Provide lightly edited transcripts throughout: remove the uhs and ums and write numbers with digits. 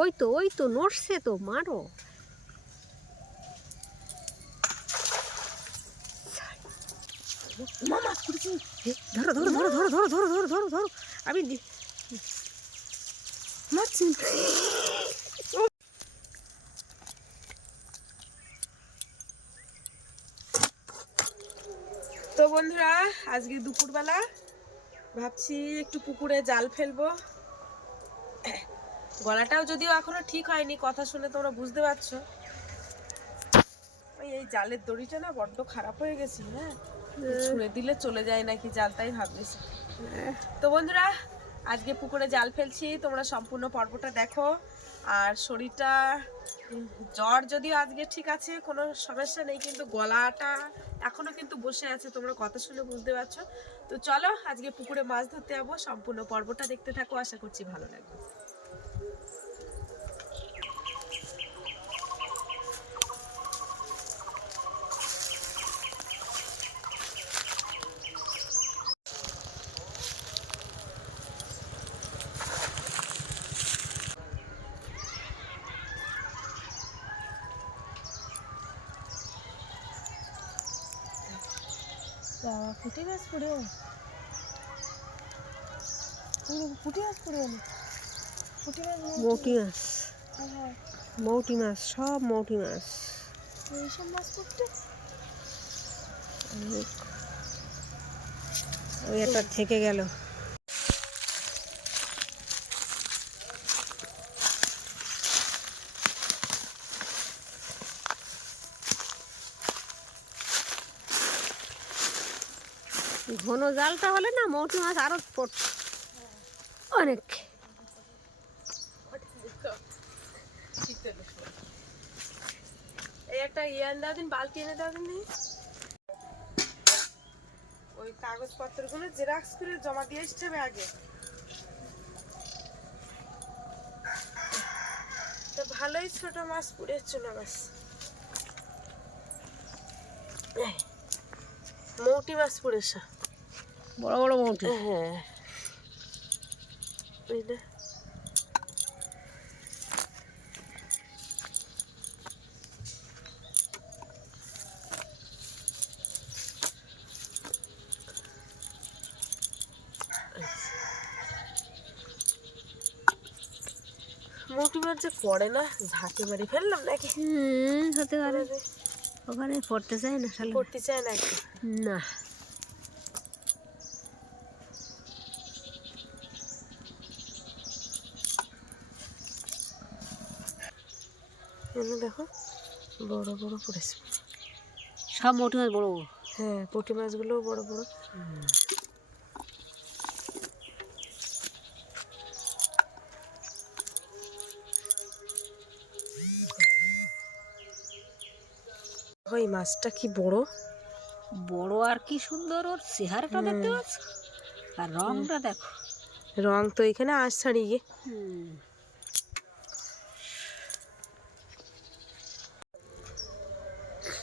ওই তো নড়ছে তো, মারো। ধরো ধরো ধরো ধরো ধরো ধরো ধরো ধরো ধরো, আমি মারছি। তো বন্ধুরা, আজকে দুপুরবেলা ভাবছি একটু পুকুরে জাল ফেলবো। গলাটাও যদিও এখনো ঠিক হয়নি, কথা শুনে তোমরা বুঝতে পারছো। এই জালের দড়িটা না বড্ড খারাপ হয়ে গেছে। হ্যাঁ, ছুঁড়ে দিলে চলে যায় নাকি জাল, তাই ভাবতেছি। তো বন্ধুরা, আজকে পুকুরে জাল ফেলছি, তোমরা সম্পূর্ণ পর্বটা দেখো। আর শরীরটা, জ্বর যদিও আজকে ঠিক আছে, কোনো সমস্যা নেই, কিন্তু গলাটা এখনো কিন্তু বসে আছে, তোমরা কথা শুনে বুঝতে পারছো। তো চলো আজকে পুকুরে মাছ ধরতে যাবো, সম্পূর্ণ পর্বটা দেখতে থাকো, আশা করছি ভালো লাগবে। পুঁটি মাছ পড়ে, পুঁটি মাছ পড়ে গেল। পুঁটি মাছ, মৌটি মাছ, মৌটি মাছ, সব মৌটি মাছ। এইসব মাছ পড়তে ওই একটা থেকে গেল। ঘন জালটা হলে না মৌটি মাছ আরো পড়ছে অনেক। এই একটা এনে দাও দিন, বালতি এনে দাও দিন। ওই কাগজপত্রগুলো জেরক্স করে জমা দিয়ে আসতে হবে আগে। তো ভালোই ছোট মাছ পুড়ে, চুনা মাছ, মৌটি মাছ পুড়েছে, বড় বড় মৌটি। হ্যাঁ, বুঝলে। মৌটি মাছ যে পড়ে না, ঝাঁকে মারি ফেললাম নাকি? হতে পারে, ওখানে পড়তে চায় না, পড়তে চায় না না। দেখো বড় বড় পড়েছে সব মৌটি মাছ বড় বড়। হ্যাঁ, পুঁটি মাছগুলোও বড় বড়। ওই মাছটা কি বড় বড়, আর কি সুন্দর ওর চেহারাটা দেখতে পাচ্ছ, আর রংটা দেখো। রং তো এখানে আশ ছাড়িয়ে।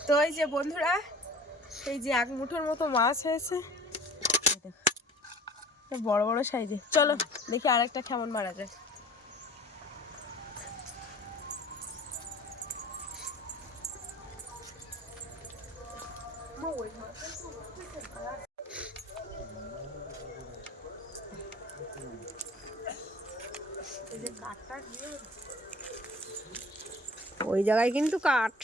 তো এই যে বন্ধুরা, এই যে এক মুঠোর মতো মাছ হয়েছে, বড় বড় সাইজে। চলো দেখি আরেকটা কেমন মারা যায়। ওই জায়গায় কিন্তু কাঠ।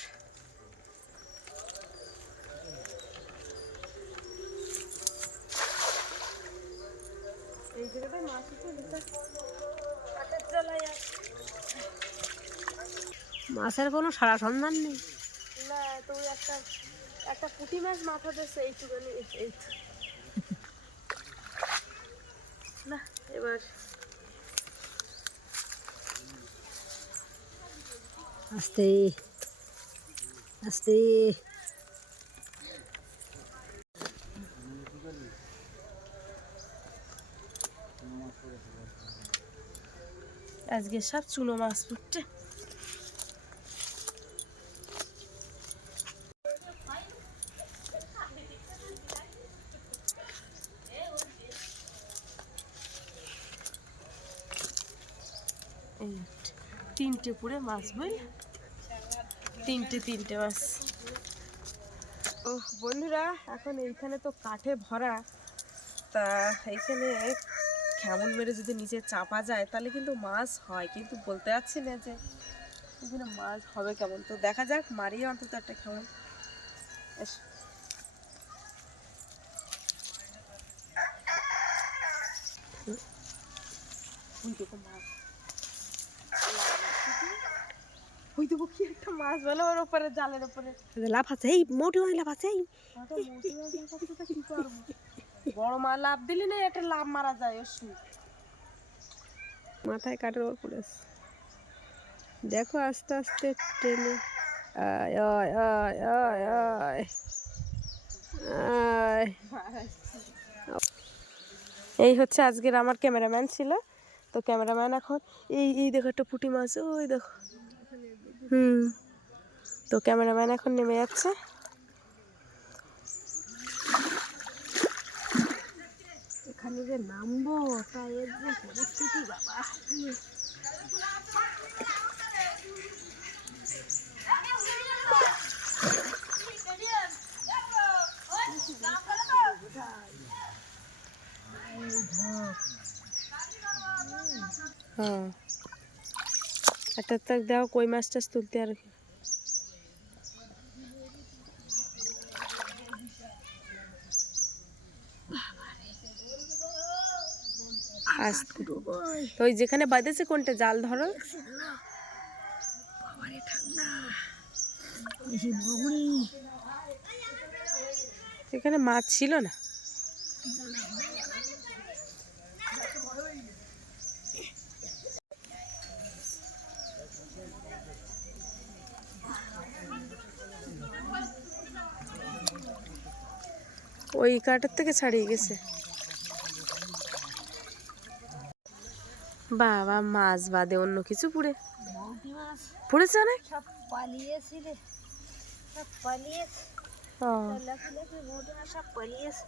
মাছের কোনো সারা সন্ধান নেই। না, তো একটা পুঁটি মাছ মাথা দিয়েছে এইটুখানি, এই না। এবার আস্তে আস্তে। আজকে সব চুনো মাছ পড়ছে। তিনটে পুরে মাছ, বুঝলি, তিনটে মাছ। ও বন্ধুরা, এখন এইখানে তো কাঠে ভরা, তা এইখানে খেমন মেরে যদি নিচে চাপা যায় তাহলে কিন্তু মাছ হয়, কিন্তু বলতে পারছি না যে এখানে মাছ হবে কেমন। তো দেখা যাক, মারিয়ে অন্তত একটা খেমন। ওই দেখো কি একটা মাছ বলো, ওর উপরে, জালের উপরে লাফ আছে, এই মোটি মাছ লাফ আছে। কি করবো, বড় মাছ লাভ দিলি না, একটা লাভ মারা যায় ওর সঙ্গে। মাথায় কাটার ওপর পড়েছে, দেখো আস্তে আস্তে টেনে। আয় আয় আয় আয় আয় আয়। এই হচ্ছে আজকের আমার ক্যামেরাম্যান ছিল, তো ক্যামেরাম্যান এখন এই দেখো একটা পুঁটি মাছ, ওই দেখো। তো ক্যামেরাম্যান এখন নেমে যাচ্ছে। এখানে যে নামবো, তাই এর যে পরিস্থিতি বাবা। হ্যাঁ, একটা তাক দাও, কই মাছ টাছ তুলতে আর কি। আস্তে, তো ওই যেখানে বাঁধেছে কোনটা, জাল ধরো। এখানে মাছ ছিল না। ওই কাটার থেকে ছাড়িয়ে গেছে। বাবা, মাছ বাদে অন্য কিছু পুড়ে পড়েছে অনেক, সব পালিয়েছিলে, সব পালিয়েছে। লাফি লাফি মোটি মাছ সব পালিয়েছে।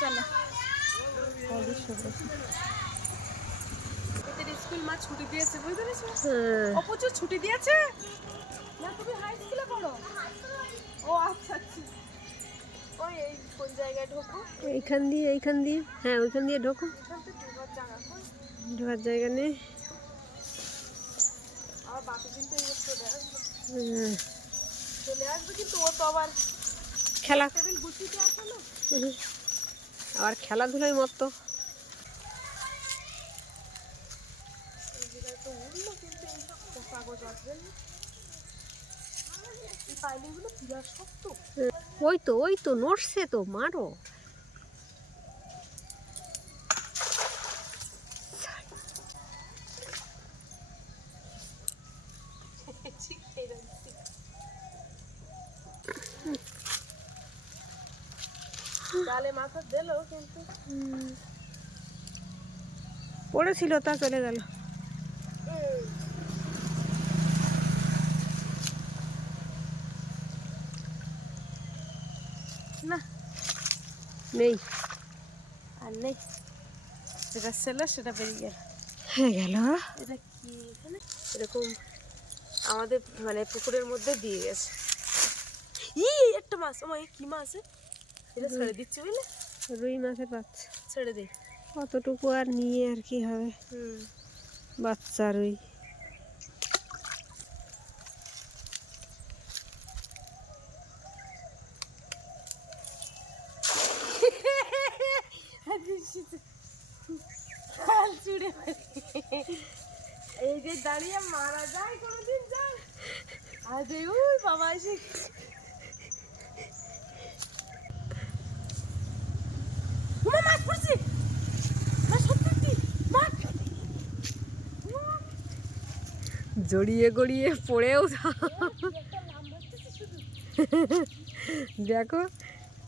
চলো, স্কুল মা ছুটি দিয়েছে, বুঝতে পেরেছো? ও প্রচুর ছুটি দিয়েছে না, তুমি হাই স্কুলে পড়ো? ও আচ্ছা আচ্ছা। ওই এই কোন জায়গায় ঢোকো? এইখান দিয়ে, হ্যাঁ ওইখান দিয়ে ঢোকো। এখান থেকে ঢোকার জায়গা কই? ঢোকার জায়গা নেই। আমার বাপি কিন্তু এই চলে আসবে, কিন্তু ও তো আবার খেলা, টেবিল গুছিয়ে আসে না। আবার খেলাধুলায় মতো। কাগজ আসবে না, এই পাইলিগুলো বিরাট শক্ত। ওই তো নড়ছে তো, মারো। ডালে মাথা দিল কিন্তু পড়েছিল, তা চলে গেল। না, নেই, আর নেই। যেটা ছিল সেটা বেরিয়ে গেল। হয়ে গেল। এটা কি এখানে এরকম আমাদের মানে পুকুরের মধ্যে দিয়ে গেছে। একটা মাছ, আমার কি মাছ, এটা ছেড়ে দিচ্ছি বুঝলে, রুই মাছের বাচ্চা ছেড়ে দিই। অতটুকু আর নিয়ে আর কি হবে, বাচ্চা রুই। এই যে দাঁড়িয়ে মারা যায় কোনোদিন, যায় আজ ওই বাবা এসে মাছ পড়ছে, জড়িয়ে গড়িয়ে পড়েও দেখো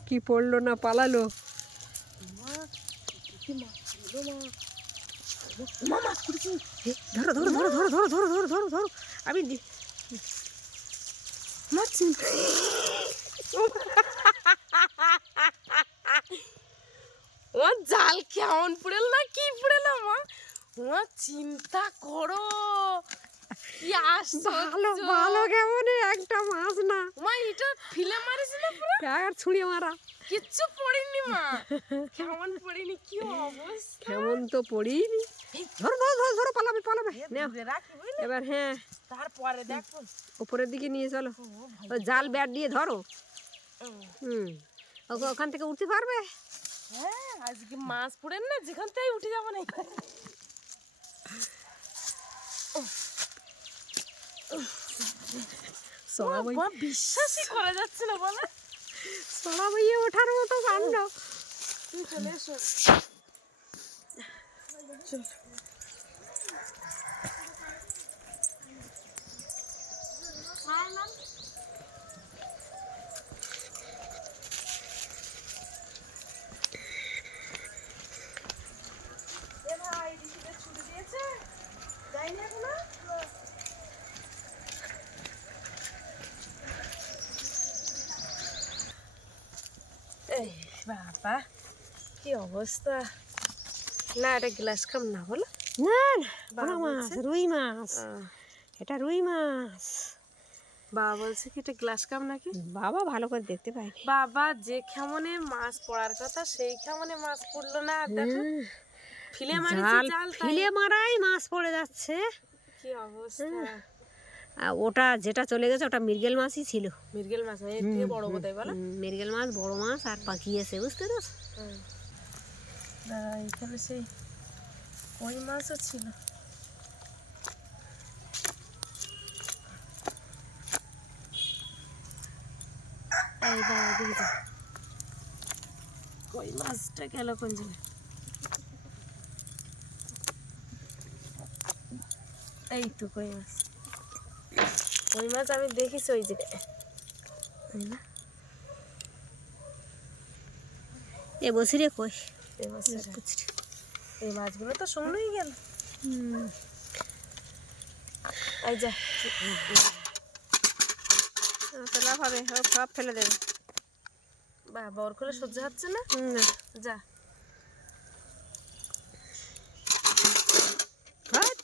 কি পড়লো না পালালো। ধরো ধরো ধরো ধরো ধরো ধরো ধরো ধরো ধরো, আমি আমার জাল কেমন পুড়েল না কি পুড়েল আমার, তোমার চিন্তা করো কি ভালো ভালো কেমন একটা মাছ না মা, এটা ফিলে মারিস না পুরো আর ছুঁড়ে মারা, কিচ্ছু পড়িনি মা, কেমন পড়িনি কি অবস্থা, কেমন তো পড়িনি। ধরো ধরো ধরো ধরো, পালাবে পালাবে নাও। রাখি বুঝলি, এবার হ্যাঁ তারপরে দেখো উপরের দিকে নিয়ে চলো, ওই জাল ব্যাট দিয়ে ধরো। ওখান থেকে উঠতে পারবে? হ্যাঁ আজকে মাছ পড়েন না, যেখান থেকে উঠে যাবো না। বিশ্বাসই করা যাচ্ছে না বলে, সলা বইয়ে ওঠার মতো কাণ্ড। তুই চলে এসো, চল। ছুটি দিয়েছে যাইনি এখনো। এই বাবা কি অবস্থা, না এটা গ্লাস কাপ না বলো, না বড় মাছ, রুই মাছ, এটা রুই মাছ। বাবা বলছে কি এটা গ্লাস কাপ নাকি, বাবা ভালো করে দেখতে পাই। বাবা যে কেমনে মাছ পড়ার কথা সেই কেমনে মাছ পড়লো না, আর দেখো ফিলে মারিছে জাল, ফিলে মারাই মাছ পড়ে যাচ্ছে। কি অবস্থা। ওটা যেটা চলে গেছে ওটা মৃগেল মাছই ছিল। মৃগেল মাছ এর থেকে বড় বোধহয় বলো, মৃগেল মাছ বড় মাছ আর পাকিয়েছে, বুঝতে পারছো? দাঁড়া এখানে সেই কই মাছও ছিল, এই দাঁড়া দিকে যা, কই মাছটা গেল কোন জায়গায়, এই তো কই মাছ, কই মাছ আমি দেখিস ওই জায়গায়, তাই না? এ বছরে কই এই মাছটা, এই মাছগুলো তো শুকনোই গেল, এই যা লাভ হবে, সব ফেলে দেবে। বাবা ওর করে সহ্য হচ্ছে না, যা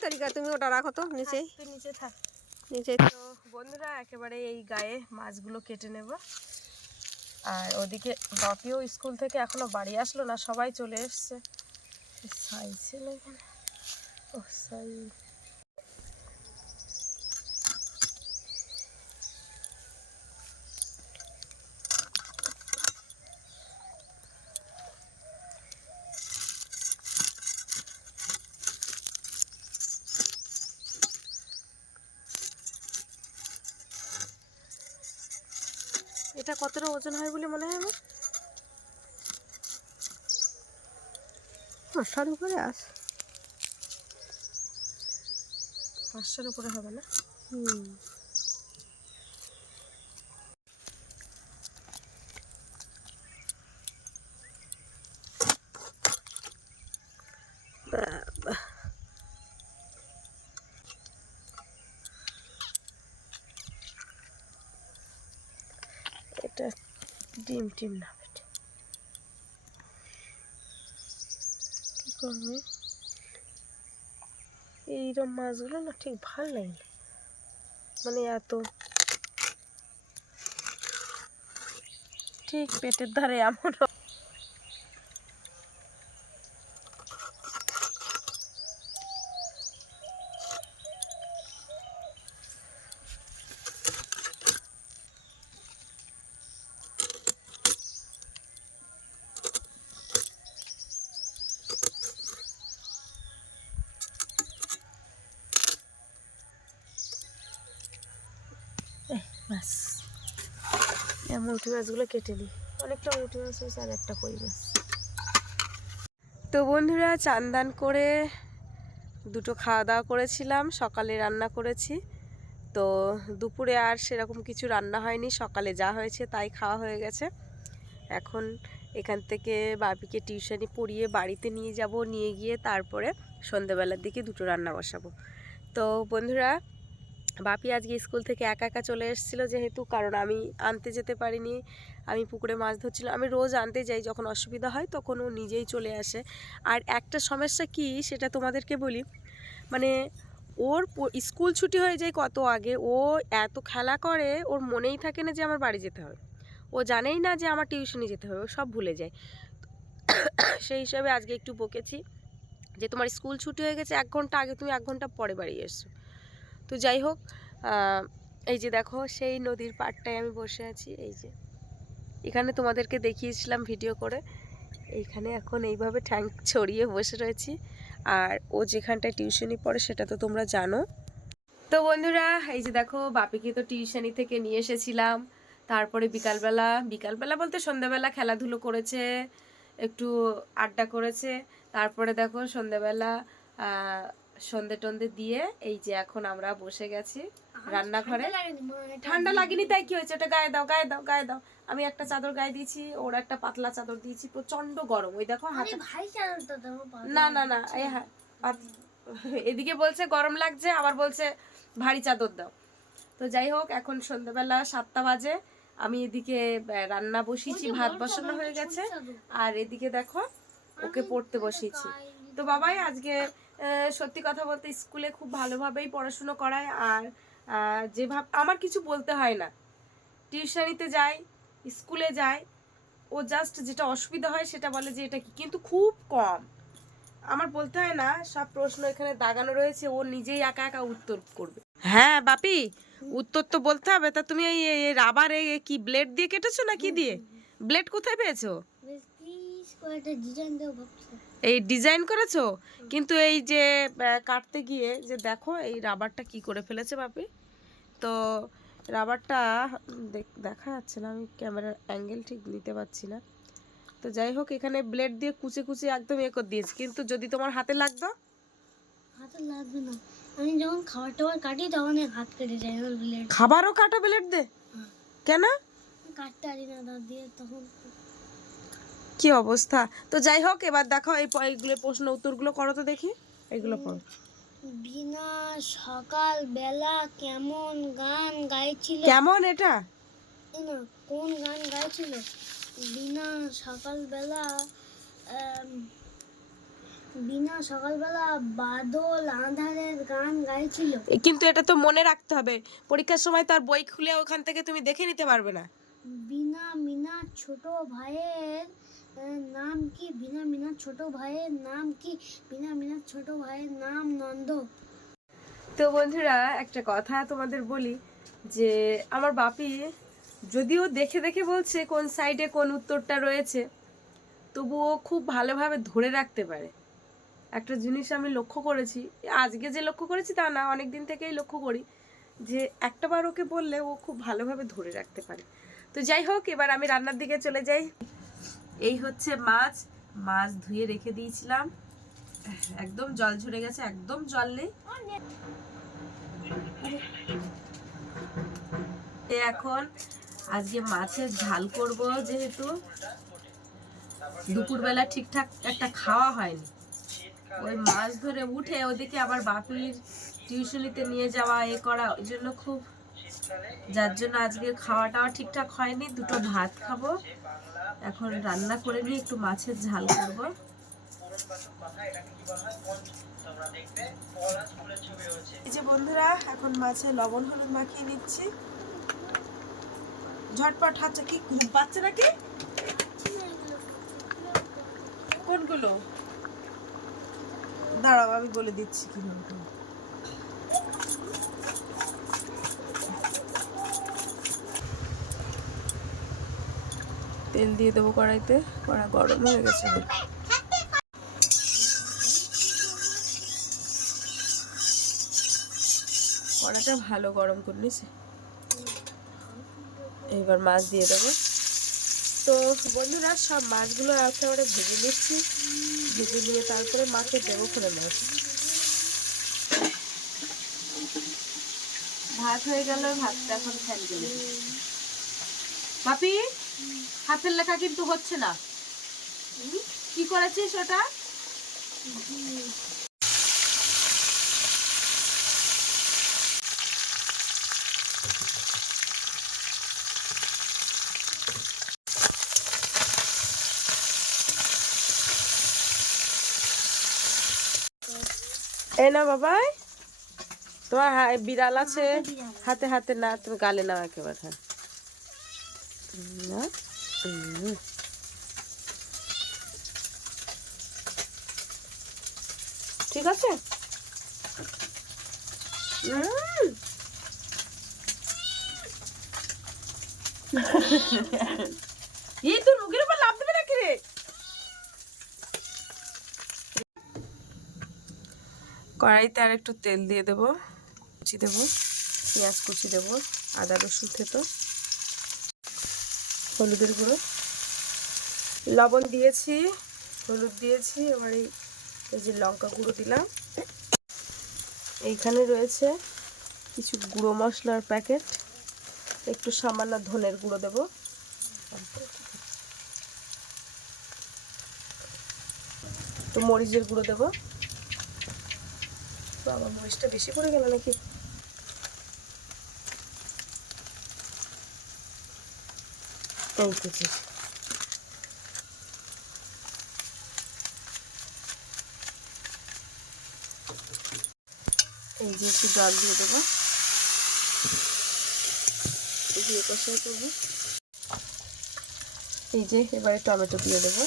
তরিকা তুমি ওটা রাখো তো নিচে, তুই নিচে থাক। নিচে তো বন্ধুরা একেবারে এই গায়ে মাছগুলো কেটে নেব, আর ওদিকে বাপিও স্কুল থেকে এখনো বাড়ি আসলো না, সবাই চলে এসছে। সাই ছিল এখানে, ও সাই, এটা কতটা ওজন হয় বলে মনে হয় আমার, 5টার উপরে আস, 500-র উপরে হবে না। এটা ডিম টিম না বেটে, কি করবে এইরকম মাছগুলো না, ঠিক ভাল লাগে, মানে এত ঠিক পেটের ধারে এমন। মাছ মুঠি মাছগুলো কেটে নিই, অনেকটা মুঠি মাছ হয়েছে আর একটা কই মাছ। তো বন্ধুরা চান দান করে দুটো খাওয়া দাওয়া করেছিলাম, সকালে রান্না করেছি, তো দুপুরে আর সেরকম কিছু রান্না হয়নি, সকালে যা হয়েছে তাই খাওয়া হয়ে গেছে। এখন এখান থেকে বাপিকে টিউশনি পড়িয়ে বাড়িতে নিয়ে যাব, নিয়ে গিয়ে তারপরে সন্ধ্যেবেলার দিকে দুটো রান্না বসাবো। তো বন্ধুরা বাপি আজকে স্কুল থেকে একা একা চলে এসেছিলো যেহেতু, কারণ আমি আনতে যেতে পারিনি, আমি পুকুরে মাছ ধরছিলাম। আমি রোজ আনতে যাই, যখন অসুবিধা হয় তখন ও নিজেই চলে আসে। আর একটা সমস্যা কি সেটা তোমাদেরকে বলি, মানে ওর স্কুল ছুটি হয়ে যায় কত আগে, ও এত খেলা করে ওর মনেই থাকে না যে আমার বাড়ি যেতে হবে, ও জানেই না যে আমার টিউশনি যেতে হবে, ও সব ভুলে যায়। সেই হিসাবে আজকে একটু বকেছি যে তোমার স্কুল ছুটি হয়ে গেছে 1 ঘন্টা আগে, তুমি 1 ঘন্টা পরে বাড়ি এসছো। তো যাই হোক, এই যে দেখো সেই নদীর পাড়টায় আমি বসে আছি। এই যে এখানে তোমাদেরকে দেখিয়েছিলাম ভিডিও করে, এইখানে এখন এইভাবে ঠ্যাং ছড়িয়ে বসে রয়েছি। আর ও যেখানটায় টিউশনি পড়ে সেটা তো তোমরা জানো। তো বন্ধুরা এই যে দেখো, বাপিকে তো টিউশনি থেকে নিয়ে এসেছিলাম, তারপরে বিকালবেলা বলতে সন্ধ্যাবেলা খেলাধুলো করেছে, একটু আড্ডা করেছে। তারপরে দেখো সন্ধ্যাবেলা সন্ধে টন্ধে দিয়ে এই যে এখন আমরা বসে গেছি রান্নাঘরে। ঠান্ডা লাগেনি তাই কি হয়েছে, ওটা গায়ে দাও, গায়ে দাও, গায়ে দাও। আমি একটা চাদর গায়ে দিয়েছি, ওর একটা পাতলা চাদর দিয়েছি, প্রচন্ড গরম। ওই দেখো হাতে, না না না, এই হ্যাঁ এদিকে বলছে গরম লাগছে, আবার বলছে ভারী চাদর দাও। তো যাই হোক, এখন সন্ধ্যাবেলা 7টা বাজে, আমি এদিকে রান্না বসিয়েছি, ভাত বসানো হয়ে গেছে, আর এদিকে দেখো ওকে পড়তে বসিয়েছি। তো বাবাই আজকে সত্যি কথা বলতে স্কুলে খুব ভালোভাবেই পড়াশুনো করায়, আর যেভাবে আমার কিছু বলতে হয় না, টিউশনিতে যাই, স্কুলে যাই, ও জাস্ট যেটা অসুবিধা হয় সেটা বলে যে এটা কি, কিন্তু খুব কম, আমার বলতে হয় না, সব প্রশ্ন এখানে দাগানো রয়েছে, ও নিজেই একা একা উত্তর করবে। হ্যাঁ বাপি, উত্তর তো বলতে হবে। তা তুমি এই রাবার কি ব্লেড দিয়ে কেটেছো না কি দিয়ে? ব্লেড কোথায় পেয়েছো? এই ডিজাইন করেছো? কিন্তু এই যে কাটতে গিয়ে যে দেখো এই রাবারটা কি করে ফেলেছে বাপি। তো রাবারটা দেখা যাচ্ছে না, আমি ক্যামেরার অ্যাঙ্গেল ঠিক নিতে পারছি না। তো যাই হোক, এখানে ব্লেড দিয়ে কুচে কুচে একদম এ করে দিয়েছি, কিন্তু যদি তোমার হাতে লাগতো। হাতে লাগবে না, আমি যখন খাবার টাবার কাটি তখন হাত কেটে যায় আমার ব্লেড। খাবারও কাটো ব্লেড দে? কেন কাটতে পারি না দাঁত দিয়ে তখন। কি অবস্থা। তো যাই হোক, এবার দেখো এইগুলো প্রশ্ন উত্তরগুলো করো তো দেখি, এগুলো পড়ো। বিনা সকাল বেলা কেমন গান গাইছিল? কেমন এটা? না, কোন গান গাইছিল? বিনা সকালবেলা বিনা সকালবেলা বাদল আঁধারের গান গাইছিল। কিন্তু এটা তো মনে রাখতে হবে, পরীক্ষার সময় তার বই খুলে ওখান থেকে তুমি দেখে নিতে পারবে না। বিনা মিনা ছোট ভাইয়ের নাম কি? বিনা মিনা ছোট ভাইয়ের নাম কি? বিনা মিনা ছোট ভাইয়ের নাম নন্দ। তো বন্ধুরা একটা কথা তোমাদের বলি, যে আমার বাপি যদিও দেখে দেখে বলছে কোন সাইডে কোন উত্তরটা রয়েছে, তবুও খুব ভালোভাবে ধরে রাখতে পারে। একটা জিনিস আমি লক্ষ্য করেছি, আজকে যে লক্ষ্য করেছি তা না, অনেক দিন থেকেই লক্ষ্য করি, যে একটা বার ওকে বললে ও খুব ভালোভাবে ধরে রাখতে পারে। তো যাই হোক, এবার আমি রান্নার দিকে চলে যাই। এই হচ্ছে মাছ, মাছ ধুয়ে রেখে দিয়েছিলাম, একদম জল ঝরে গেছে, একদম জল নেই। এখন আজকে মাছের ঝাল করব, যেহেতু দুপুরবেলা ঠিকঠাক একটা খাওয়া হয়নি, ওই মাছ ধরে উঠে ওদিকে আবার বাপির টিউশনিতে নিয়ে যাওয়া এ করা, ওই জন্য খুব, যার জন্য আজকে খাওয়াটাও ঠিকঠাক হয়নি। দুটো ভাত খাবো, এখন রান্না করে নিয়ে একটু মাছের ঝাল করব। এই যে বন্ধুরা, এখন মাছে লবণ হলুদ মাখিয়ে নিচ্ছি। ঝটপট হাতটা কি ঘুম পাচ্ছে নাকি? কোনগুলো? দাঁড়াও আমি বলে দিচ্ছি কিভাবে। তেল দিয়ে দেবো কড়াইতে, কড়া গরম হয়ে গেছে। কড়াটা ভালো গরম করে নিয়েছি, এবার মাছ দিয়ে দেবো। তো বন্ধুরা, সব মাছগুলো একেবারে ভেজে নিচ্ছি, ভেজে নিয়ে তারপরে মাকে দেবো করে মাছ। ভাত হয়ে গেল, ভাতটা এখন ফ্যান দিলে। বাপি, হাতের লেখা কিন্তু হচ্ছে না, কি করেছিস ওটা? এই না বাবাই, তোমার বিড়াল আছে হাতে হাতে না, তুমি গালে নাও একেবারে। হ্যাঁ না, ঠিক আছে। এই তোর মুখের উপর লাফ দেবে নাকি রে? কড়াইতে আর একটু তেল দিয়ে দেবো, কুচি দেবো, পেঁয়াজ কুচি দেবো, আদা রসুন থেতো, হলুদের গুঁড়ো, লবণ দিয়েছি, হলুদ দিয়েছি, এবার এই যে লঙ্কা গুঁড়ো দিলাম। এইখানে রয়েছে কিছু গুঁড়ো মশলার প্যাকেট, একটু সামান্য ধনের গুঁড়ো দেবো, একটু মরিচের গুঁড়ো দেবো। বাবা মরিচটা বেশি পড়ে গেল নাকি? এই কুচি, এই যে একটু জল দিয়ে দেবো, দিয়ে কষাই করবো। এই যে এবারে টমেটো দিয়ে দেবো,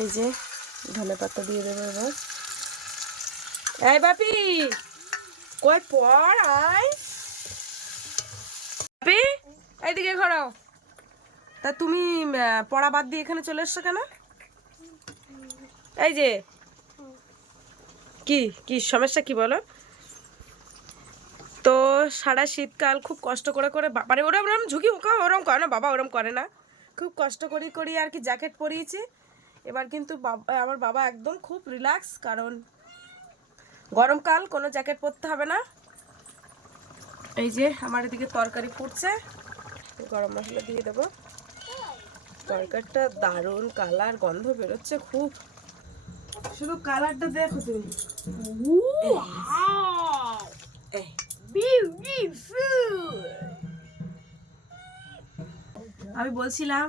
এই যে ধনেপাতা দিয়ে দেবো এবার। এই বাপি কই পড় আয়, বাপি এইদিকে ঘোরাও। তা তুমি পড়া বাদ দিয়ে এখানে চলে এসছো কেন? এই যে কি কি সমস্যা কি বলো তো? সারা শীতকাল খুব কষ্ট করে করে, বাবারে ওরম ওরম ঝুঁকি ওরম করে না বাবা, ওরম করে না, খুব কষ্ট করি করি আর কি জ্যাকেট পরিয়েছি। এবার কিন্তু আমার বাবা একদম খুব রিল্যাক্স, কারণ গরমকাল, কোনো জ্যাকেট পরতে হবে না। এই যে আমার এদিকে তরকারি ফুটছে, গরম মশলা দিয়ে দেবো। তরকারিটা দারুণ কালার, গন্ধ বেরোচ্ছে খুব, শুধু কালারটা দেখো তুমি। আমি বলছিলাম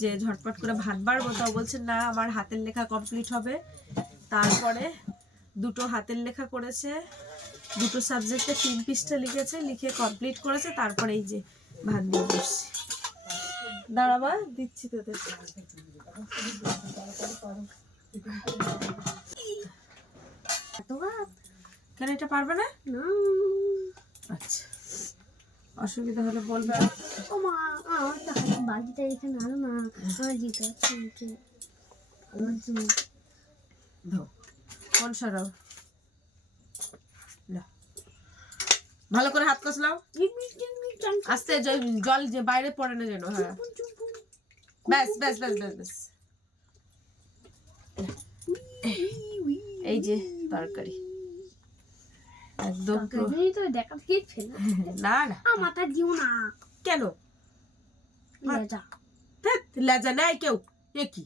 যে ঝটপট করে ভাত বাড়বো, তাও বলছেন না আমার হাতের লেখা কমপ্লিট হবে। তারপরে দুটো হাতের লেখা করেছে, দুটো সাবজেক্টে 3 পৃষ্ঠা লিখেছে, লিখে কমপ্লিট করেছে। তারপরে এই যে ভাত দিয়ে বসছি, দাঁড়াবা দিচ্ছি তোদের। কেন এটা পারবে না? আচ্ছা অসুবিধা হলে বলবে। ও মা, আমার তো বাড়িটা এখানে আনো না, আমার দিতে হচ্ছে। কোন সরাও না, ভালো করে হাত কষলাও, আস্তে, জল যে বাইরে পড়ে না যেন। হ্যাঁ ব্যাস ব্যাস ব্যাস ব্যাস ব্যাস। এই যে তরকারি একদম না না, মাথা দিও না। কেন লেজা নেয় কেউ? এ কি,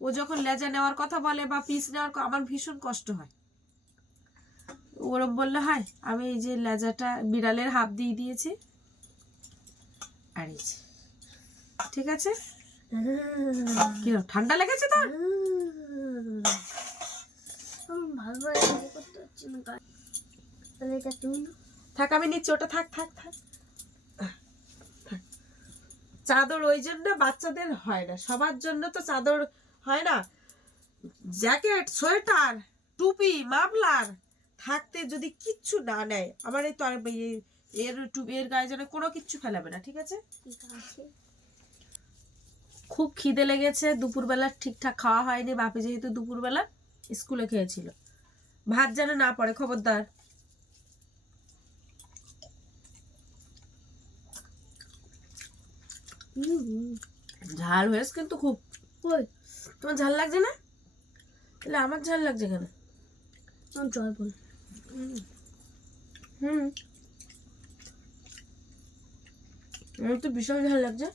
ও যখন লেজা নেওয়ার কথা বলে বা পিস নেওয়ার, আমার ভীষণ কষ্ট হয়। ওরম বললে হয়? আমি এই যে লেজাটা বিড়ালের হাফ দিয়ে দিয়েছি, আর এই যে ঠিক আছে। কি ঠান্ডা লেগেছে তোর? থাক আমি নিচ্ছি ওটা, থাক থাক থাক। চাদর ওই জন্য বাচ্চাদের হয় না, সবার জন্য তো চাদর হয় না। জ্যাকেট, সোয়েটার, টুপি, মাফলার থাকতে যদি কিচ্ছু না নেয়, আমার এই তো এর গায়ে যেন কোনো কিচ্ছু ফেলাবে না, ঠিক আছে? খুব খিদে লেগেছে, দুপুরবেলা ঠিকঠাক খাওয়া হয়নি, বাপি যেহেতু দুপুরবেলা স্কুলে খেয়েছিল। ভাত যেন না পড়ে, খবরদার। ঝাল হয়েছে কিন্তু খুব। তোমার ঝাল লাগছে না? তাহলে আমার ঝাল লাগছে কেন? জল বল। আমার তো ভীষণ ঝাল লাগছে।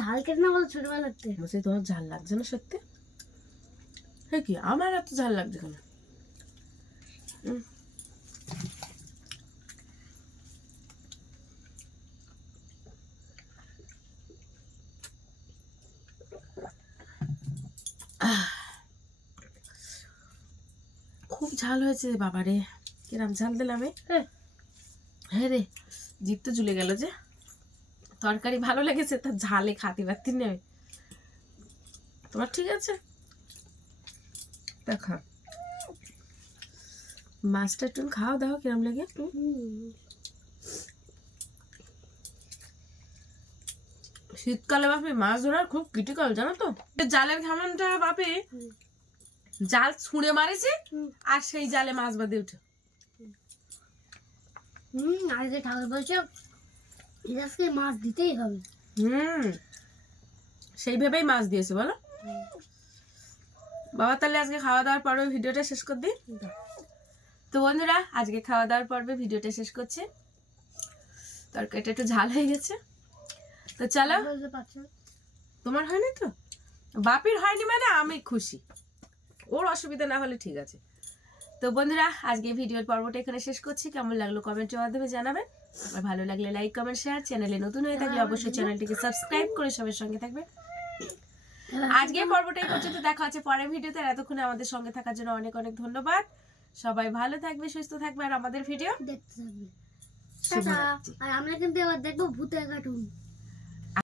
ঝাল খেতে না বলো ছোটবেলা লাগতে। তোমার ঝাল লাগছে না সত্যি? হ্যাঁ কি আমার এত ঝাল লাগছে কেন? খুব ঝাল হয়েছে বাবা রে, কিরম ঝাল দিলাম হ্যাঁ রে, জিভ তো ঝুলে গেল যে। তরকারি ভালো লেগেছে, তার ঝালে খাতে পারতি নেবে। তোমার ঠিক আছে? দেখা মাছটা একটু খাওয়া দাও, কিরম লাগে? শীতকালে বাপি মাছ ধরার খুব ক্রিটিক্যাল, জানো তো। জালের ঘামনটা বাপি জাল ছুঁড়ে মারেছে আর সেই জালে মাছ বাঁধে উঠে। আজকে ঠাকুর বলছে আজকে মাছ দিতেই হবে। সেই ভেবেই মাছ দিয়েছে বলো বাবা। তাহলে আজকে খাওয়া দাওয়ার পর্বে ভিডিওটা শেষ করে দিই। তো বন্ধুরা, আজকে খাওয়া দাওয়ার পর্বে ভিডিওটা শেষ করছে। তরকারিটা একটু ঝাল হয়ে গেছে, তো চলো। তোমার হয়নি তো? বাপির হয়নি মানে আমি খুশি, ওর অসুবিধা না হলে ঠিক আছে। তো বন্ধুরা, আজকে ভিডিওর পর্বটা এখানে শেষ করছি। কেমন লাগলো কমেন্টের মাধ্যমে জানাবেন। আর ভালো লাগলে লাইক, কমেন্ট, শেয়ার। চ্যানেলে নতুন হয়ে থাকলে অবশ্যই চ্যানেলটিকে সাবস্ক্রাইব করে সবার সঙ্গে থাকবে। আজকে পর্বটাই পর্যন্ত, দেখা হচ্ছে পরের ভিডিওতে। এতক্ষণে আমাদের সঙ্গে থাকার জন্য অনেক অনেক ধন্যবাদ। সবাই ভালো থাকবে, সুস্থ থাকবে, আর আমাদের ভিডিও দেখতে থাকবে। শুভরাত্রি। আর আমরা কিন্তু এবার দেখবো ভূতের কার্টুন।